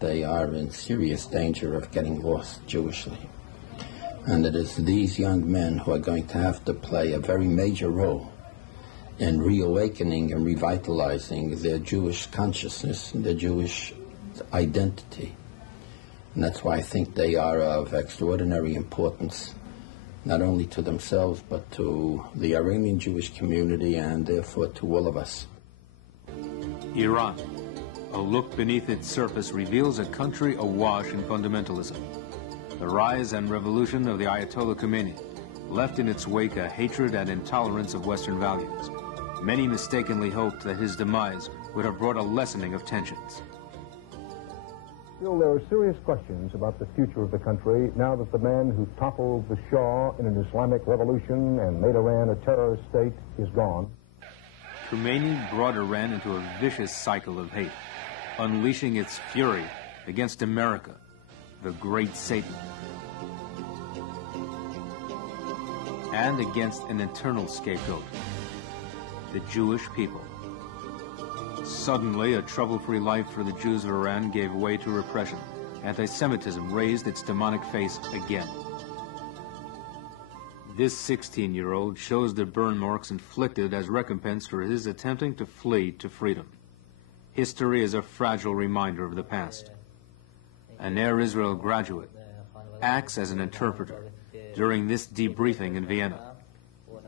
they are in serious danger of getting lost Jewishly. And it is these young men who are going to have to play a very major role in reawakening and revitalizing their Jewish consciousness and their Jewish identity. And that's why I think they are of extraordinary importance, not only to themselves, but to the Iranian Jewish community and therefore to all of us. Iran. A look beneath its surface reveals a country awash in fundamentalism. The rise and revolution of the Ayatollah Khomeini left in its wake a hatred and intolerance of Western values. Many mistakenly hoped that his demise would have brought a lessening of tensions. Still, there are serious questions about the future of the country now that the man who toppled the Shah in an Islamic revolution and made Iran a terrorist state is gone. Khomeini brought Iran into a vicious cycle of hate, unleashing its fury against America, the great Satan, and against an eternal scapegoat, the Jewish people. Suddenly, a trouble-free life for the Jews of Iran gave way to repression. Anti-Semitism raised its demonic face again. This 16-year-old shows the burn marks inflicted as recompense for his attempting to flee to freedom. History is a fragile reminder of the past. A Ner Israel graduate acts as an interpreter during this debriefing in Vienna.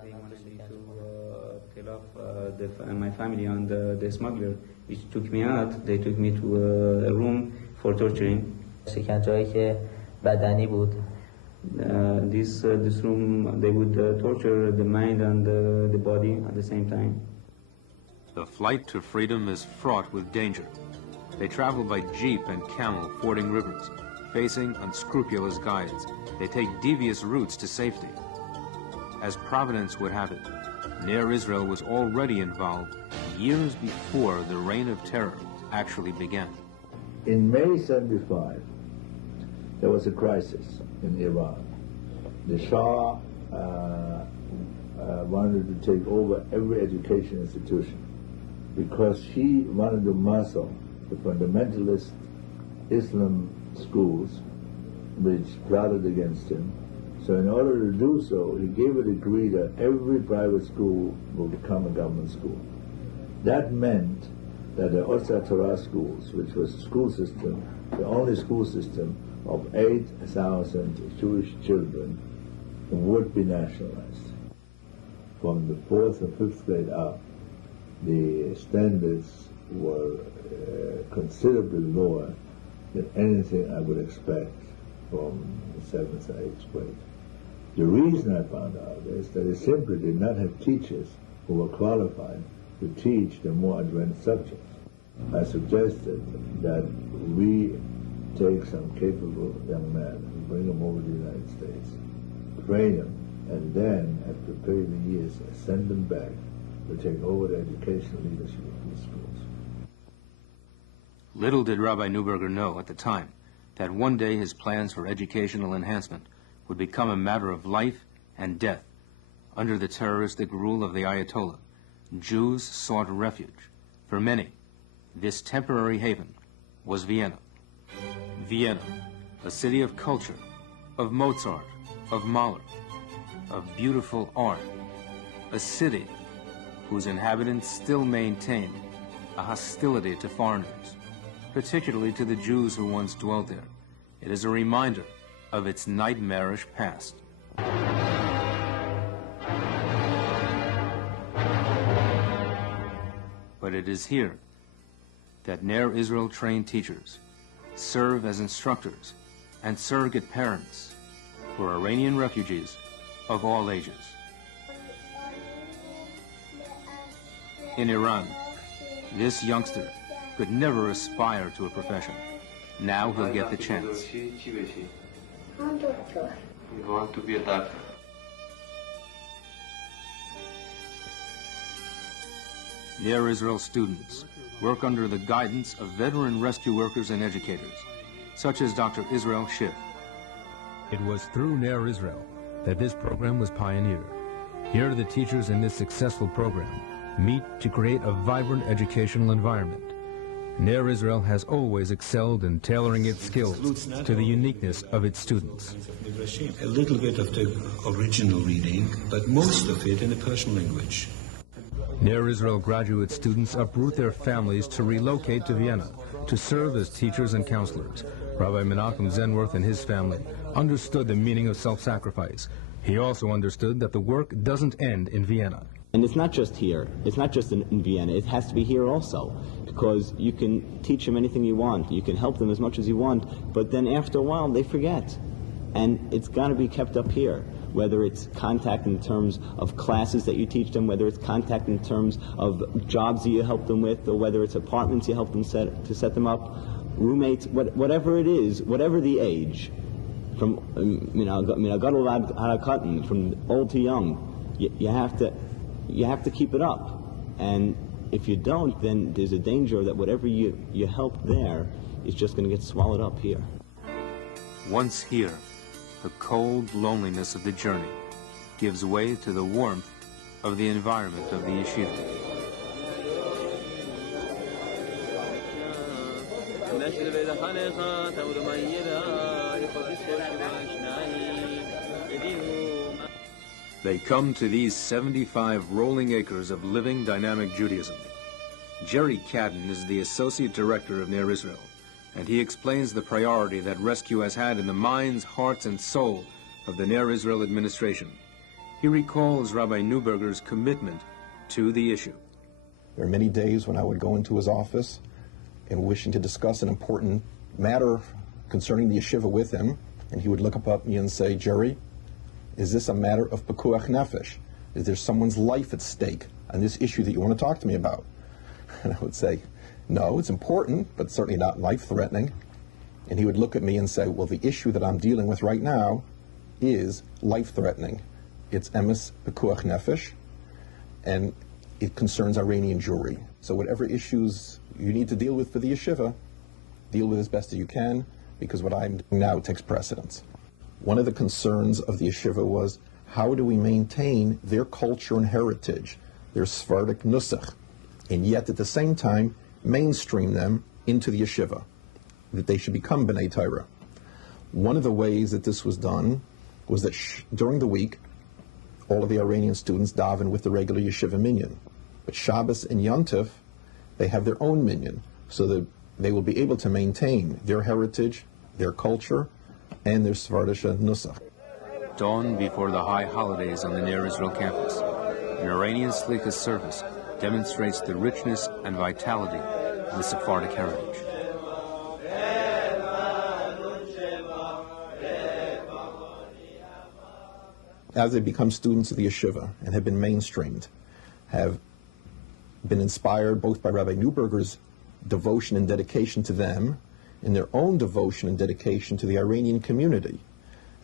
They wanted me to tell off my family on the smuggler, which took me out. They took me to a room for torturing. شکنجه‌ای که بدنی بود. This room, they would torture the mind and the body at the same time. The flight to freedom is fraught with danger. They travel by jeep and camel, fording rivers, facing unscrupulous guides. They take devious routes to safety. As Providence would have it, Ner Israel was already involved years before the reign of terror actually began. In May 75, there was a crisis in Iran. The Shah wanted to take over every education institution because he wanted to muscle the fundamentalist Islam schools which plotted against him. So in order to do so, he gave a decree that every private school will become a government school. That meant that the Osa Torah schools, which was a school system, the only school system of 8,000 Jewish children, would be nationalized. From the 4th and 5th grade up, the standards were considerably lower than anything I would expect from the 7th and 8th grade. The reason I found out is that they simply did not have teachers who were qualified to teach the more advanced subjects. I suggested that we take some capable young men and bring them over to the United States, train them, and then, after a period of years, send them back to take over the educational leadership of these schools. Little did Rabbi Neuberger know at the time that one day his plans for educational enhancement would become a matter of life and death. Under the terroristic rule of the Ayatollah, Jews sought refuge. For many, this temporary haven was Vienna. Vienna, a city of culture, of Mozart, of Mahler, of beautiful art, a city whose inhabitants still maintain a hostility to foreigners, particularly to the Jews who once dwelt there. It is a reminder of its nightmarish past. But it is here that Ner Israel trained teachers serve as instructors and surrogate parents for Iranian refugees of all ages. In Iran, this youngster could never aspire to a profession. Now he'll get the chance. You want to be a doctor. Ner Israel students work under the guidance of veteran rescue workers and educators, such as Dr. Israel Schiff. It was through Ner Israel that this program was pioneered. Here the teachers in this successful program meet to create a vibrant educational environment. Ner Israel has always excelled in tailoring its skills to the uniqueness of its students. A little bit of the original reading, but most of it in the Persian language. Ner Israel graduate students uproot their families to relocate to Vienna to serve as teachers and counselors. Rabbi Menachem Zenworth and his family understood the meaning of self-sacrifice. He also understood that the work doesn't end in Vienna. And it's not just here. It's not just in Vienna. It has to be here also, because you can teach them anything you want. You can help them as much as you want, but then after a while they forget. And it's got to be kept up here, whether it's contact in terms of classes that you teach them, whether it's contact in terms of jobs that you help them with, or whether it's apartments you help them set them up, roommates, whatever it is, whatever the age, from from old to young, you have to keep it up. And if you don't, then there's a danger that whatever you help there is just going to get swallowed up here. Once here, the cold loneliness of the journey gives way to the warmth of the environment of the yeshiva. They come to these 75 rolling acres of living, dynamic Judaism. Jerry Kadden is the Associate Director of Ner Israel, and he explains the priority that rescue has had in the minds, hearts, and soul of the Ner Israel administration. He recalls Rabbi Neuberger's commitment to the issue. There are many days when I would go into his office and wishing to discuss an important matter concerning the yeshiva with him, and he would look up at me and say, "Jerry, is this a matter of pekuach nefesh? Is there someone's life at stake on this issue that you want to talk to me about?" And I would say, "No, it's important, but certainly not life-threatening." And he would look at me and say, "Well, the issue that I'm dealing with right now is life-threatening. It's emes pekuach nefesh, and it concerns Iranian Jewry. So whatever issues you need to deal with for the yeshiva, deal with as best as you can, because what I'm doing now takes precedence." One of the concerns of the yeshiva was, how do we maintain their culture and heritage, their Sephardic nusach, and yet at the same time mainstream them into the yeshiva, that they should become B'nai Torah. One of the ways that this was done was that during the week, all of the Iranian students daven with the regular yeshiva minyan. But Shabbos and Yontif, they have their own minyan, so that they will be able to maintain their heritage, their culture, and their Sephardic nusach. Dawn before the high holidays on the Ner Israel campus, an Iranian Slichas service demonstrates the richness and vitality of the Sephardic heritage. As they become students of the yeshiva and have been mainstreamed, have been inspired both by Rabbi Neuberger's devotion and dedication to them, and their own devotion and dedication to the Iranian community,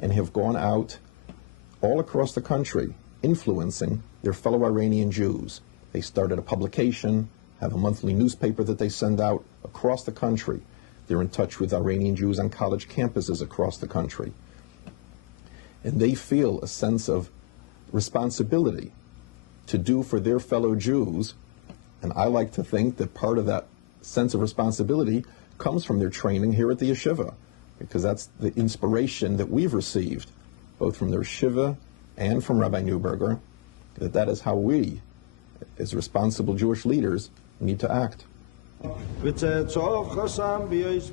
and have gone out all across the country influencing their fellow Iranian Jews. They started a publication, have a monthly newspaper that they send out across the country. They're in touch with Iranian Jews on college campuses across the country. And they feel a sense of responsibility to do for their fellow Jews, and I like to think that part of that sense of responsibility comes from their training here at the yeshiva, because that's the inspiration that we've received, both from the yeshiva and from Rabbi Neuberger, that is how we, as responsible Jewish leaders, need to act. The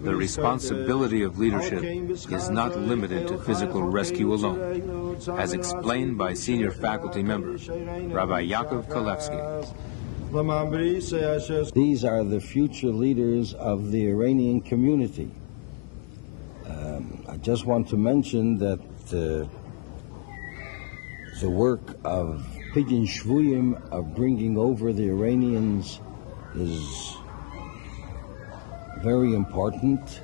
responsibility of leadership is not limited to physical rescue alone, as explained by senior faculty member Rabbi Yaakov Kulefsky. These are the future leaders of the Iranian community. I just want to mention that the work of Pidyon Shvuyim, of bringing over the Iranians, is very important,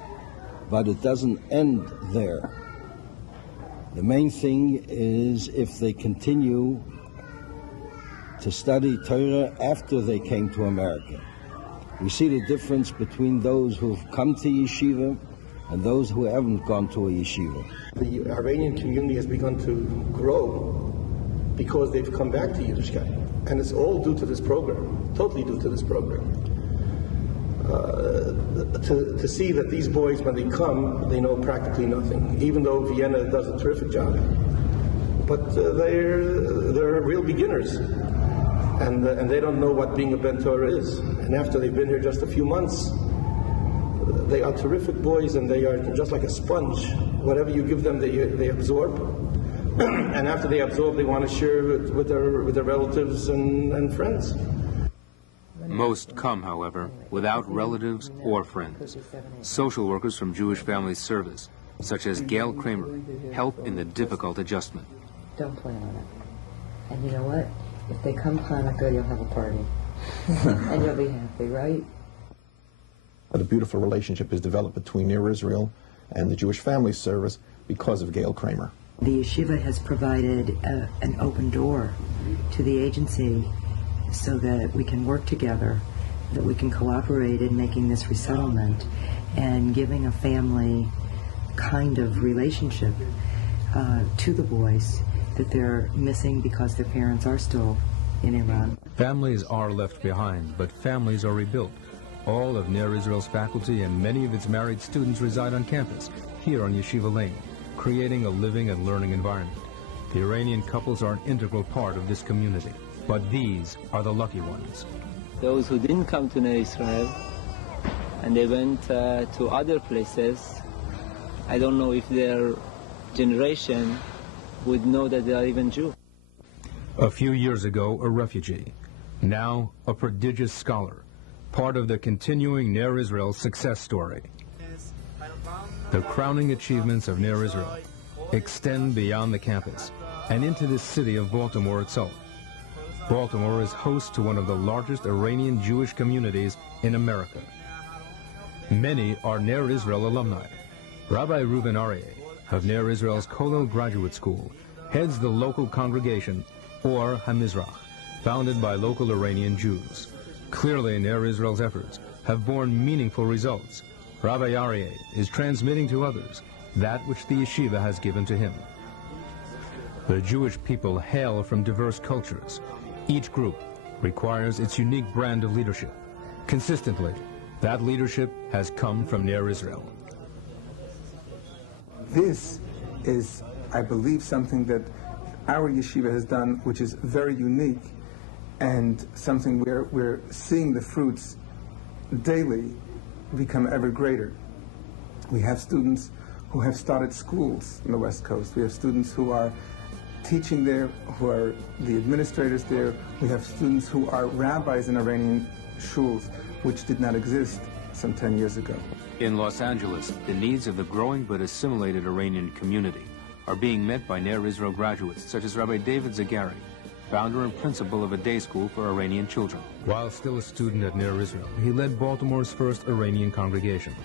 but it doesn't end there. The main thing is if they continue to study Torah after they came to America. We see the difference between those who've come to yeshiva and those who haven't gone to a yeshiva. The Iranian community has begun to grow because they've come back to Yiddishkeit. And it's all due to this program, totally due to this program. to see that these boys, when they come, they know practically nothing, even though Vienna does a terrific job. But they're real beginners, and they don't know what being a Ben Torah is. And after they've been here just a few months, they are terrific boys, and they are just like a sponge. Whatever you give them, they absorb. And after they absorb, they want to share with their relatives and friends. Most come, however, without relatives or friends. Social workers from Jewish Family Service, such as Gail Kramer, help in the difficult adjustment. Don't plan on it. And you know what? If they come Hanukkah, you'll have a party. And you'll be happy, right? A beautiful relationship is developed between Ner Israel and the Jewish Family Service because of Gail Kramer. The yeshiva has provided an open door to the agency so that we can work together, that we can cooperate in making this resettlement and giving a family kind of relationship to the boys that they're missing because their parents are still in Iran. Families are left behind, but families are rebuilt. All of Ner Israel's faculty and many of its married students reside on campus, here on Yeshiva Lane, creating a living and learning environment. The Iranian couples are an integral part of this community, but these are the lucky ones. Those who didn't come to Ner Israel and they went to other places, I don't know if their generation would know that they are even Jew. A few years ago, a refugee, now a prodigious scholar, part of the continuing Ner Israel success story. The crowning achievements of Ner Israel extend beyond the campus and into the city of Baltimore itself. Baltimore is host to one of the largest Iranian Jewish communities in America. Many are Ner Israel alumni. Rabbi Reuben Aryeh of Ner Israel's Kollel Graduate School heads the local congregation, or HaMizrach, founded by local Iranian Jews. Clearly, Ner Israel's efforts have borne meaningful results. Rabbi Aryeh is transmitting to others that which the yeshiva has given to him. The Jewish people hail from diverse cultures. Each group requires its unique brand of leadership. Consistently, that leadership has come from Ner Israel. This is, I believe, something that our yeshiva has done, which is very unique, and something where we're seeing the fruits daily become ever greater. We have students who have started schools on the West Coast. We have students who are teaching there, who are the administrators there. We have students who are rabbis in Iranian shuls, which did not exist some 10 years ago. In Los Angeles, the needs of the growing but assimilated Iranian community are being met by Ner Israel graduates such as Rabbi David Zargari, founder and principal of a day school for Iranian children. While still a student at Ner Israel, he led Baltimore's first Iranian congregation.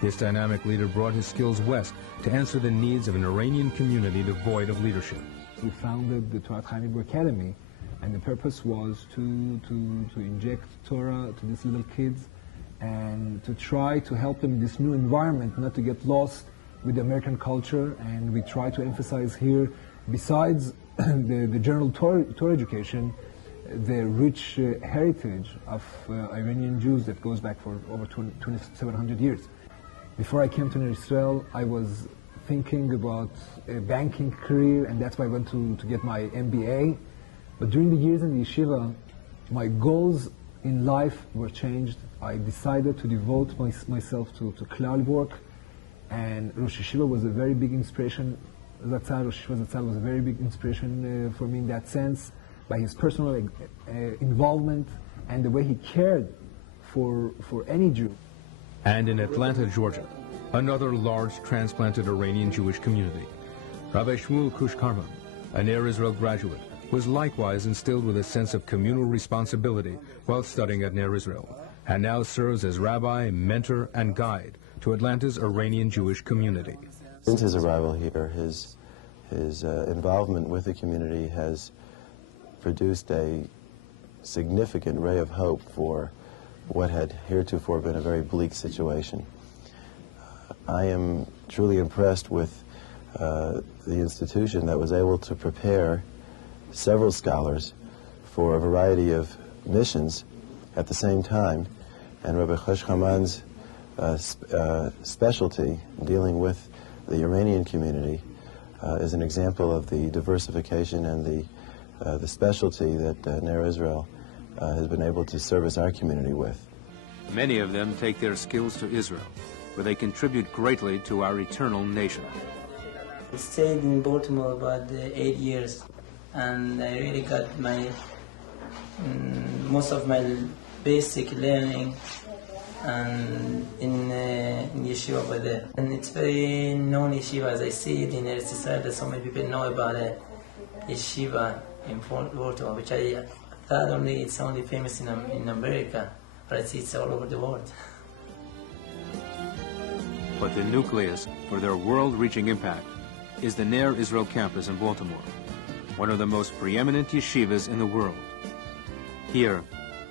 This dynamic leader brought his skills west to answer the needs of an Iranian community devoid of leadership. We founded the Torah Chaim Academy, and the purpose was to inject Torah to these little kids and to try to help them in this new environment, not to get lost with the American culture. And we try to emphasize here, besides the general Torah education, the rich heritage of Iranian Jews that goes back for over 2,700 years. Before I came to Ner Israel, I was thinking about a banking career, and that's why I went to get my MBA. But during the years in the yeshiva, my goals in life were changed. I decided to devote myself to klal work, and Rosh Yeshiva was a very big inspiration. Rosh Yeshiva Zatzal was a very big inspiration for me in that sense, by his personal involvement and the way he cared for any Jew. And in Atlanta, Georgia, another large transplanted Iranian Jewish community. Rabbi Shmuel Khoshkheraman, a Ner Israel graduate, was likewise instilled with a sense of communal responsibility while studying at Ner Israel, and now serves as rabbi, mentor, and guide to Atlanta's Iranian Jewish community. Since his arrival here, his involvement with the community has produced a significant ray of hope for what had heretofore been a very bleak situation. I am truly impressed with the institution that was able to prepare several scholars for a variety of missions at the same time, And Rabbi Khoshkheraman's specialty, dealing with the Iranian community, is an example of the diversification and the specialty that Ner Israel has been able to service our community with. Many of them take their skills to Israel, where they contribute greatly to our eternal nation. I stayed in Baltimore about 8 years, and I really got my most of my basic learning in yeshiva over there. And it's very known yeshiva, as I see it in Eretz Israel, that so many people know about it, yeshiva in Baltimore, which I thought it's only famous in America, but I see it's all over the world. But the nucleus for their world-reaching impact is the Ner Israel campus in Baltimore, one of the most preeminent yeshivas in the world. Here,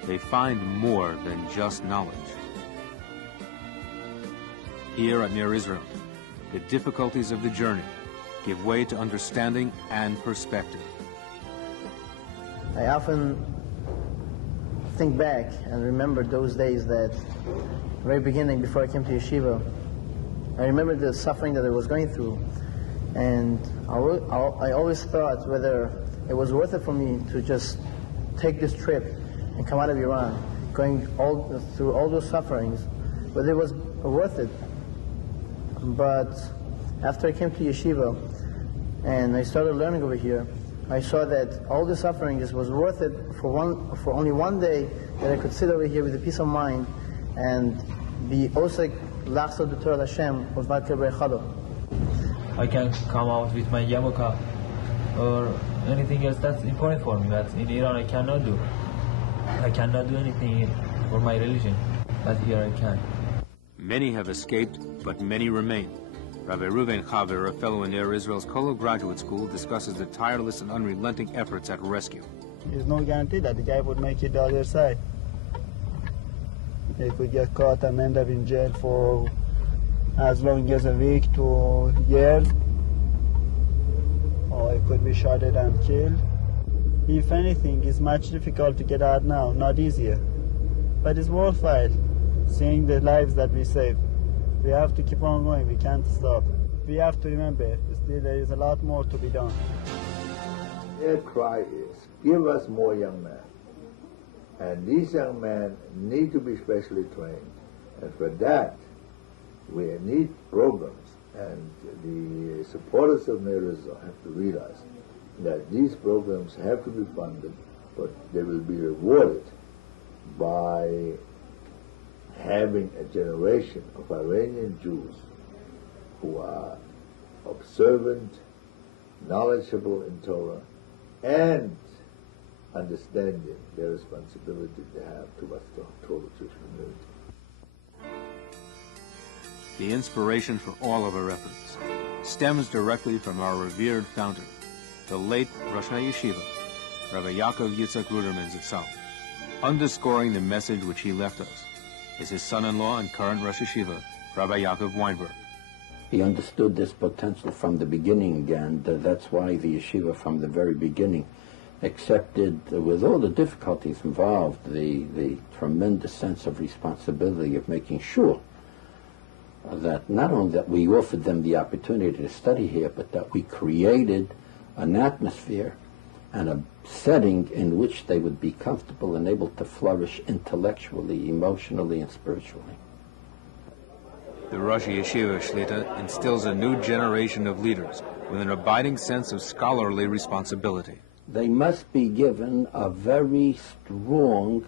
they find more than just knowledge. Here at Ner Israel, the difficulties of the journey give way to understanding and perspective. I often think back and remember those days that very beginning, before I came to yeshiva, I remember the suffering that I was going through, and I always thought whether it was worth it for me to just take this trip and come out of Iran, going through all those sufferings, whether it was worth it. But after I came to yeshiva and I started learning over here, I saw that all the suffering was worth it for only one day that I could sit over here with a peace of mind and be osek lachzot b'torah Hashem u'vakir b'echado. I can come out with my yarmulke or anything else that's important for me that in Iran I cannot do. I cannot do anything for my religion, but here I can. Many have escaped, but many remain. Rabbi Reuven Khaver, a fellow in Ner Israel's Kollel Graduate School, discusses the tireless and unrelenting efforts at rescue. There's no guarantee that the guy would make it the other side. He could get caught and end up in jail for as long as a week to years, or he could be shot and killed. If anything, it's much difficult to get out now, not easier. But it's worthwhile, seeing the lives that we saved. We have to keep on going, we can't stop. We have to remember, still there is a lot more to be done. Their cry is, give us more young men. And these young men need to be specially trained. And for that, we need programs. And the supporters of Ner Israel have to realize that these programs have to be funded, but they will be rewarded by having a generation of Iranian Jews who are observant, knowledgeable in Torah, and understanding their responsibility they have towards the total Jewish community. The inspiration for all of our efforts stems directly from our revered founder, the late Rosh Yeshiva, Rabbi Yaakov Yitzhak Ruderman Zitzal. Underscoring the message which he left us is his son-in-law and current Rosh Yeshiva, Rabbi Yaakov Weinberg. He understood this potential from the beginning, and that's why the yeshiva from the very beginning accepted, with all the difficulties involved, the tremendous sense of responsibility of making sure that not only that we offered them the opportunity to study here, but that we created an atmosphere and a setting in which they would be comfortable and able to flourish intellectually, emotionally, and spiritually. The Rosh Yeshiva Shlita instills a new generation of leaders with an abiding sense of scholarly responsibility. They must be given a very strong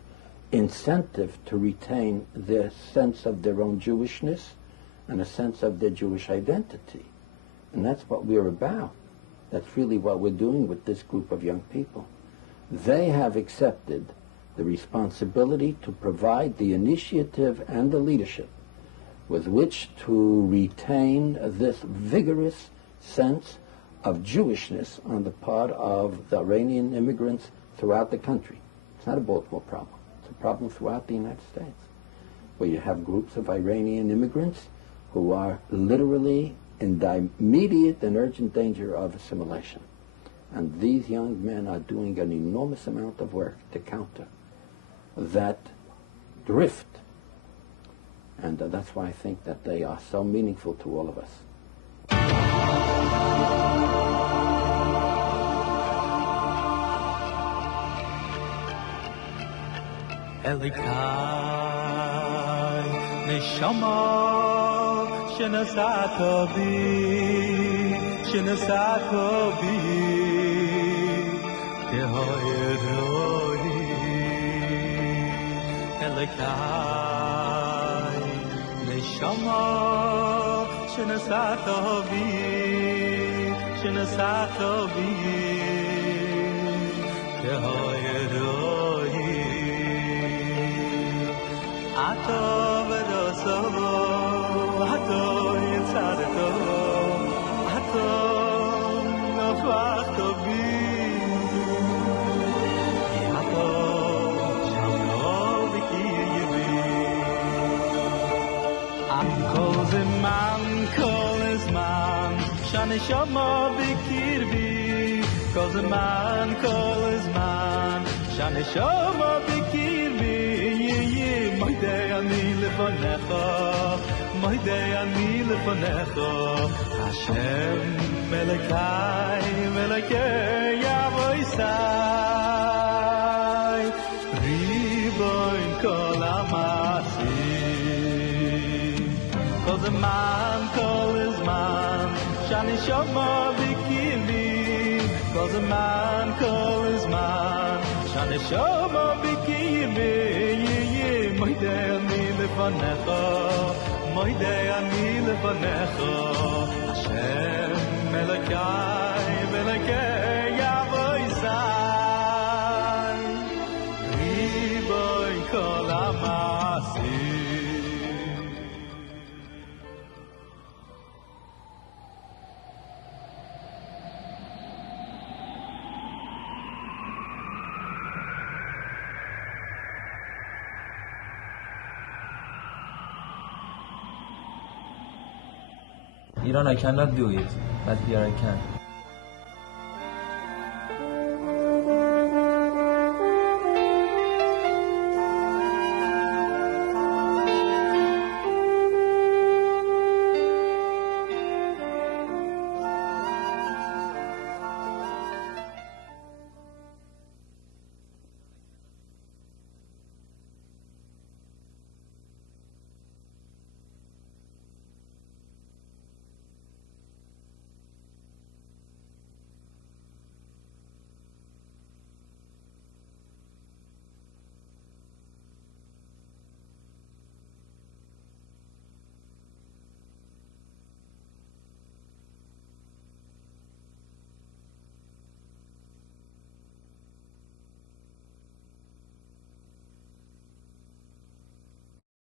incentive to retain their sense of their own Jewishness and a sense of their Jewish identity. And that's what we're about. That's really what we're doing with this group of young people. They have accepted the responsibility to provide the initiative and the leadership with which to retain this vigorous sense of Jewishness on the part of the Iranian immigrants throughout the country. It's not a Baltimore problem. It's a problem throughout the United States, where you have groups of Iranian immigrants who are literally in the immediate and urgent danger of assimilation. And these young men are doing an enormous amount of work to counter that drift And that's why I think that they are so meaningful to all of us. Elikai neshama shenasato bi Yehoyeroi Elikai neshama shenasato bi Yehoyeroi Ato v'rosovo, ato yitzarto, ato nafachto bi, ato shamno v'kirbi. Kol zman, shani shama v'kirbi. Kol zman, shani shama v'kirbi. Moidei ani lefonecho, Hashem Melekai Avoisai, Riboin kol hamasim. Kol zman, shani shama bikirbi. Kol zman, shani shama bikirbi. Moidei ani lefonecho, Hashem Melekai Avoisai, Riboin kol hamasim. Iran, I cannot do it, but here I can.